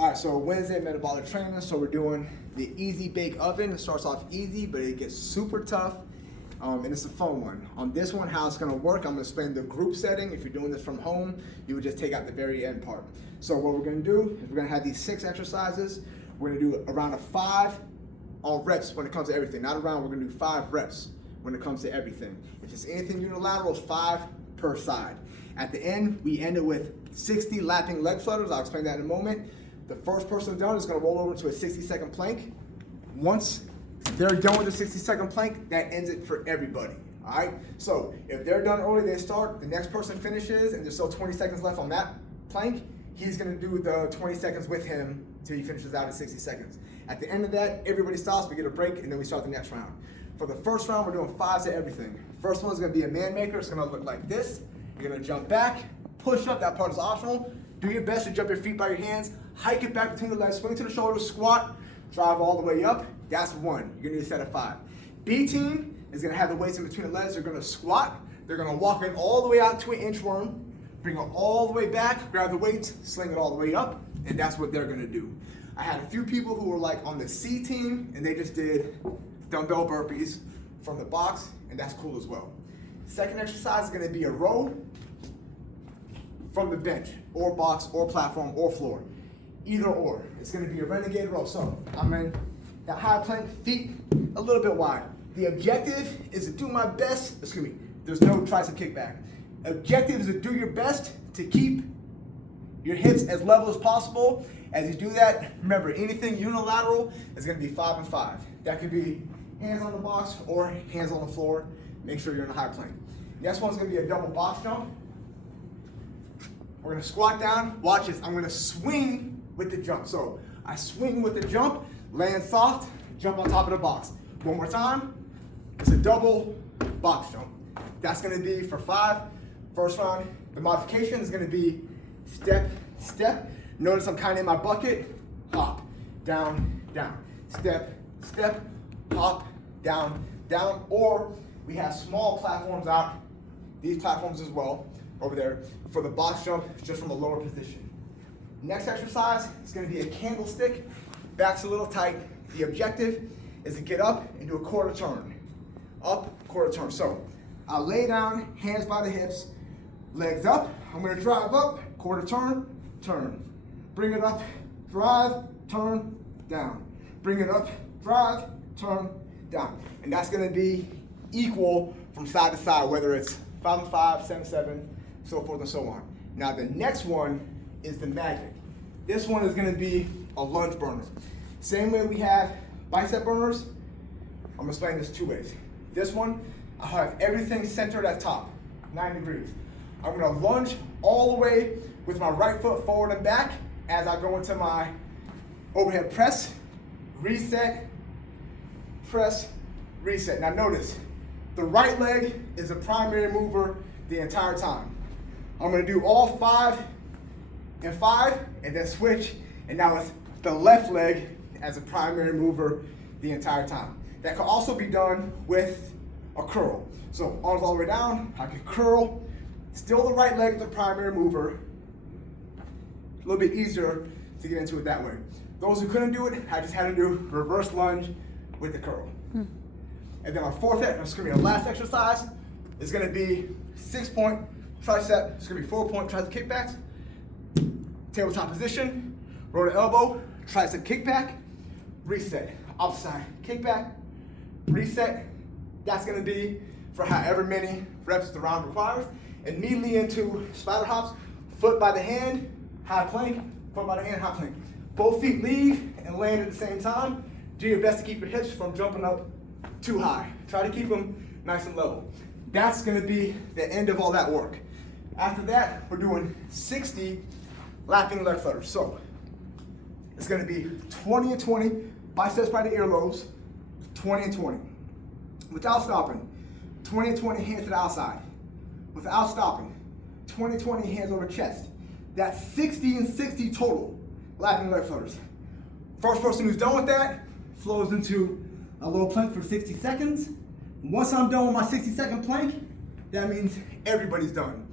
All right, so Wednesday metabolic training. So we're doing the easy bake oven. It starts off easy, but it gets super tough. And it's a fun one. On this one, how it's gonna work, I'm gonna explain the group setting. If you're doing this from home, you would just take out the very end part. So what we're gonna do is we're gonna have these 6 exercises. We're gonna do around a 5 on reps when it comes to everything. Not around, we're gonna do 5 reps when it comes to everything. If it's anything unilateral, it's 5 per side. At the end, we end it with 60 lapping leg flutters. I'll explain that in a moment. The first person done is gonna roll over to a 60-second plank. Once they're done with the 60-second plank, that ends it for everybody, all right? So if they're done early, they start, the next person finishes, and there's still 20 seconds left on that plank, he's gonna do the 20 seconds with him till he finishes out at 60 seconds. At the end of that, everybody stops, we get a break, and then we start the next round. For the first round, we're doing 5s to everything. First one's gonna be a man maker. It's gonna look like this. You're gonna jump back, push up, that part is optional. Do your best to jump your feet by your hands, hike it back between the legs, swing to the shoulders, squat, drive all the way up. That's 1. You're gonna need a set of 5. B team is gonna have the weights in between the legs. They're gonna squat. They're gonna walk it all the way out to an inchworm, bring it all the way back, grab the weights, sling it all the way up, and that's what they're gonna do. I had a few people who were like on the C team, and they just did dumbbell burpees from the box, and that's cool as well. Second exercise is gonna be a row from the bench, or box, or platform, or floor. Either or. It's gonna be a renegade row. So I'm in that high plank, feet a little bit wide. The objective is to do my best, there's no tricep kickback. Objective is to do your best to keep your hips as level as possible. As you do that, remember, anything unilateral is gonna be 5 and 5. That could be hands on the box or hands on the floor. Make sure you're in a high plank. Next one's gonna be a double box jump. We're gonna squat down. Watch this, I'm gonna swing with the jump. So I swing with the jump, land soft, jump on top of the box. One more time, it's a double box jump. That's gonna be for 5. First round, the modification is gonna be step, step. Notice I'm kind of in my bucket, hop, down, down. Step, step, hop, down, down. Or we have small platforms out, these platforms as well, over there, for the box jump, just from a lower position. Next exercise is gonna be a candlestick. Back's a little tight. The objective is to get up and do a quarter turn. Up, quarter turn. So I'll lay down, hands by the hips, legs up. I'm gonna drive up, quarter turn, turn. Bring it up, drive, turn, down. Bring it up, drive, turn, down. And that's gonna be equal from side to side, whether it's 5 and 5, 7 and 7, so forth and so on. Now the next one is the magic. This one is gonna be a lunge burner. Same way we have bicep burners, I'm gonna explain this 2 ways. This one, I have everything centered at top, 9 degrees. I'm gonna lunge all the way with my right foot forward and back as I go into my overhead press, reset, press, reset. Now notice, the right leg is the primary mover the entire time. I'm gonna do all 5 and 5 and then switch, and now it's the left leg as a primary mover the entire time. That can also be done with a curl. So arms all the way down, I can curl, still the right leg is the primary mover. A little bit easier to get into it that way. Those who couldn't do it, I just had to do reverse lunge with the curl. And then our last exercise is gonna be 6-point tricep. It's gonna be 4-point tricep kickbacks. Tabletop position, roll the elbow, tricep kickback, reset. Outside kickback, reset. That's gonna be for however many reps the round requires. Immediately into spider hops, foot by the hand, high plank, foot by the hand, high plank. Both feet leave and land at the same time. Do your best to keep your hips from jumping up too high. Try to keep them nice and level. That's gonna be the end of all that work. After that, we're doing 60 lapping leg flutters. So it's gonna be 20 and 20, biceps by the earlobes, 20 and 20. Without stopping, 20 and 20, hands to the outside. Without stopping, 20 and 20, hands over chest. That's 60 and 60 total lapping leg flutters. First person who's done with that flows into a low plank for 60 seconds. Once I'm done with my 60-second plank, that means everybody's done.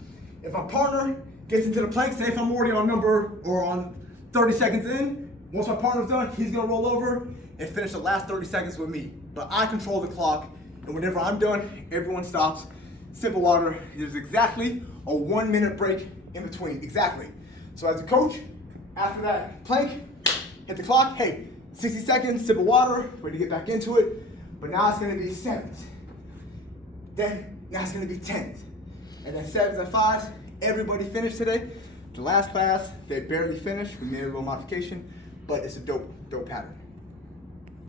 If my partner gets into the plank, say if I'm already on number or on 30 seconds in, once my partner's done, he's gonna roll over and finish the last 30 seconds with me. But I control the clock, and whenever I'm done, everyone stops. Simple water, there's exactly a 1 minute break in between, exactly. So as a coach, after that plank, hit the clock, hey, 60 seconds, sip of water, ready to get back into it. But now it's gonna be 7s. Then, now it's gonna be 10s. And then 7s and 5s, everybody finished today. The last class, they barely finished. We made a little modification, but it's a dope pattern.